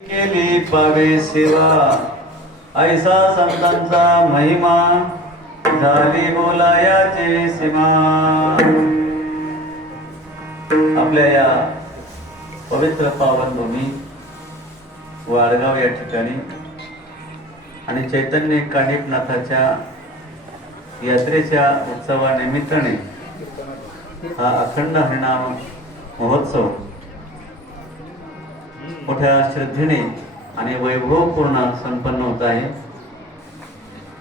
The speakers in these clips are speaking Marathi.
केली पावे सेवा ऐसा संतांचा महिमा झाली बोलायाचे सीमा। आपल्या या पवित्र पावन भूमी वाडगाव या ठिकाणी आणि चैतन्य कानिफनाथाच्या यात्रेच्या उत्सवानिमित्ताने हा अखंड हरिनाम महोत्सव मोठ्या श्रद्धेने आणि वैभवपूर्ण संपन्न होत आहे।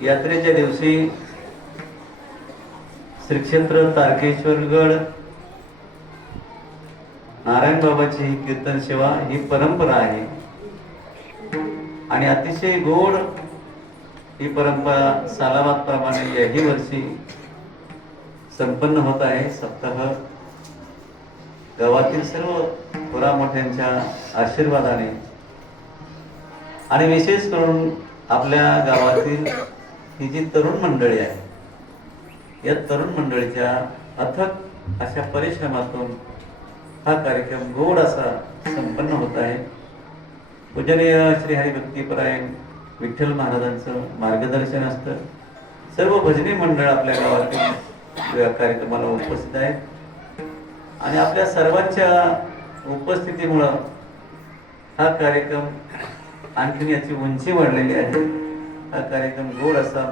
यात्रेच्या दिवशी श्री क्षेत्र तारकेश्वरगड नारायण बाबाची ही कीर्तन सेवा ही परंपरा आहे आणि अतिशय गोड ही परंपरा सालाबाद प्रमाणे याही वर्षी संपन्न होत आहे। सप्ताह गावातील सर्व थोरा मोठ्यांच्या आशीर्वादाने आणि विशेष करून आपल्या गावातील ही जी तरुण मंडळी आहे या तरुण मंडळीच्या अथक अशा परिश्रमातून हा कार्यक्रम गोड असा संपन्न होत आहे। पूजनीय श्री हरिभक्तीपरायण विठ्ठल महाराजांचं मार्गदर्शन असतं। सर्व भजनी मंडळ आपल्या गावातील या कार्यक्रमाला उपस्थित आहेत आणि आपल्या सर्वांच्या उपस्थितीमुळे हा कार्यक्रम आणखीन याची उंची वाढलेली आहे। हा कार्यक्रम गोड असा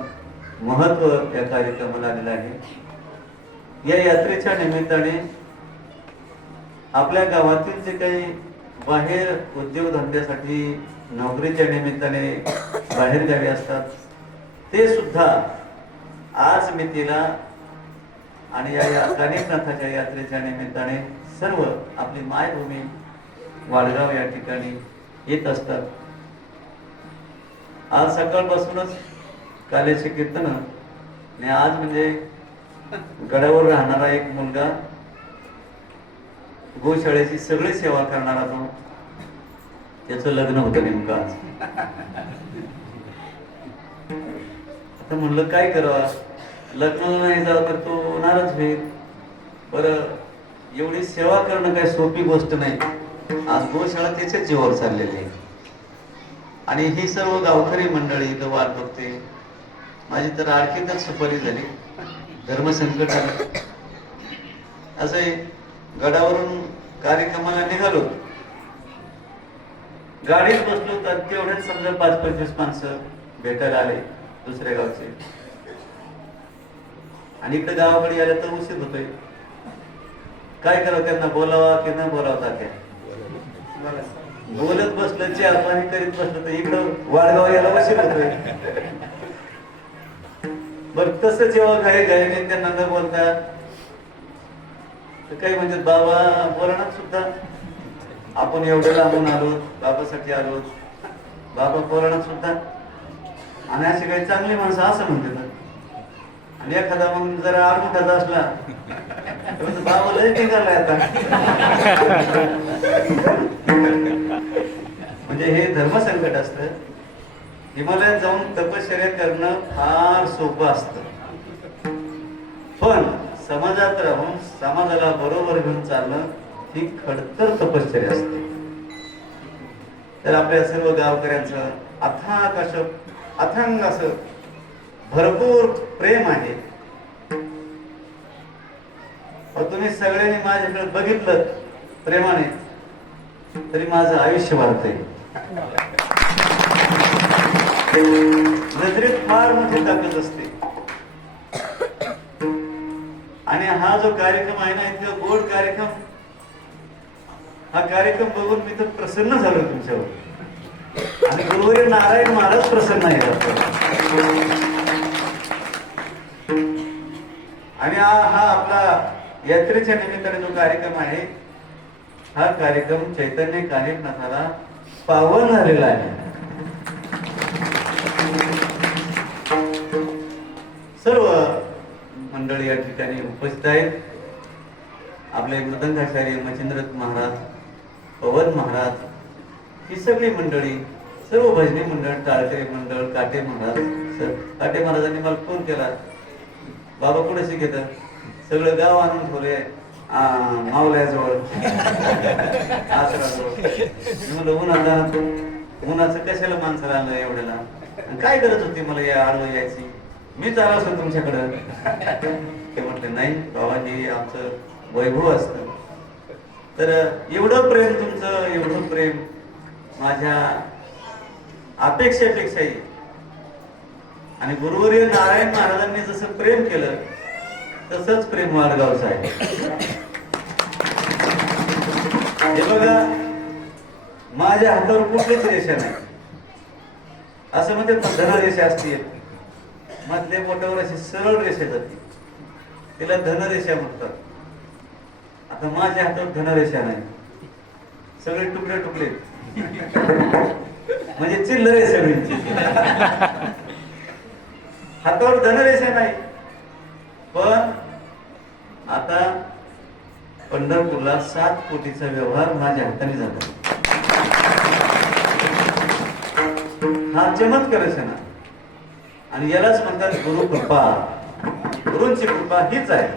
महत्व या कार्यक्रमाला आलेला आहे। या यात्रेच्या निमित्ताने आपल्या गावातील जे काही बाहेर उद्योगधंद्यासाठी नोकरीच्या निमित्ताने बाहेर गावी असतात ते सुद्धा आज मितीला आणि या कानिफनाथाच्या यात्रेच्या निमित्ताने सर्व आपली मायभूमी वाडगाव या ठिकाणी येत असतात। आज सकाळपासूनच काल्याचे कीर्तन आणि आज म्हणजे गडावर राहणारा एक मुलगा गोशाळेची सगळी सेवा करणारा तो त्याचं लग्न होतं नेमकं आज। आता म्हणलं काय करावं, लग्न नाही झालं तर तो नाराज होईल। बरं एवढी सेवा करणं काही सोपी गोष्ट नाही। आज गोशाळा त्याच्याच जीवावर चाललेली आहे आणि ही सर्व गावकरी मंडळी इथं वाट बघते। माझी तर आणखीनच सुपारी झाली, धर्मसंकट आलं। असं गडावरून कार्यक्रमाला निघालो, गाडीत बसलो तर तेवढेच समजा 5-25 माणसं भेटायला आले दुसऱ्या गावचे आणि इकडे गावाकडे आले तर उशीर होतोय। काय करावं, त्यांना बोलावा की न बोलावता त्या बोलत बसलं चहा पाणी करीत बसलं तर इकडं वाडगाव यायला उशीर होतोय। बर तसं जेव्हा घाई घाईने त्यांना न बोलतात तर काही म्हणजे बाबा बोलणार सुद्धा आपण एवढं लांबून आलो बाबासाठी आलो, बाबा बोलणार सुद्धा आणि असे काही चांगली माणसं असं म्हणतात आणि एखादा मग जरा आडमुठाचा असला तर बाबा लय निघालाय आता। म्हणजे हे धर्मसंकट असतं। हिमालयात जाऊन तपश्चर्या करणं फार सोपं असतं, पण समाजात राहून समाजाला बरोबर घेऊन चालणं ही खडतर तपश्चर्या असते। तर आपल्या सर्व गावकऱ्यांचं अथांग असं भरपूर प्रेम आहे। तुम्ही सगळ्यांनी माझ्याकडे बघितलं प्रेमाने तरी माझं आयुष्य वाढतंय। नजरेत फार मोठी ताकद असते आणि हा जो कार्यक्रम आहे ना इतका गोड कार्यक्रम, हा कार्यक्रम बघून मी तर प्रसन्न झालो तुमच्यावर आणि गुरुवारी नारायण महाराज प्रसन्न आहे। आणि हा आपला यात्रेच्या निमित्ताने जो कार्यक्रम आहे हा कार्यक्रम चैतन्य कानिफनाथाला पावन झालेला आहे। सर्व मंडळी या ठिकाणी उपस्थित आहेत। आपले मृदंगाचार्य मच्छिंद्रनाथ महाराज, पवन महाराज, ही सगळी मंडळी, सर्व भजनी मंडळ, टाळकरी मंडळ, काटे महाराज। काटे महाराजांनी मला फोन केला, बाबा कुठे शिकत, सगळं गाव आणून ठेवले मावल्याजवळ आसराजवळ। म्हणलं उन्हात उन्हाचं कशाला माणसाला आणलं एवढ्याला, आणि काय गरज होती मला या आडवं यायची, मीच आलो असतो तुमच्याकडं. ते म्हटले नाही बाबा, हे आमचं वैभव असतं. तर एवढं प्रेम तुमचं, एवढं प्रेम माझ्या अपेक्षेपेक्षाही, आणि गुरुवर्य नारायण महाराजांनी जसं प्रेम केलं तसंच प्रेम वाडगावचं आहे. हे बघा, माझ्या हातावर कुठलीच रेषा नाही. असं म्हणतात धनरेषा असते, मधल्या बोटावर अशी सरळ रेषा जाते, तिला धनरेषा म्हणतात. आता माझ्या हातावर धनरेषा नाही, सगळे तुकडे तुकडे, म्हणजे चिल्लर आहे सगळी. हातावर धनरेषा नाही. पण आता पंढरपूरला 7 कोटीचा व्यवहार माझ्या हाताने झाला. हा चमत्कारच आहे ना. आणि यालाच म्हणतात गुरु कृपा. गुरूंची कृपा हीच आहे.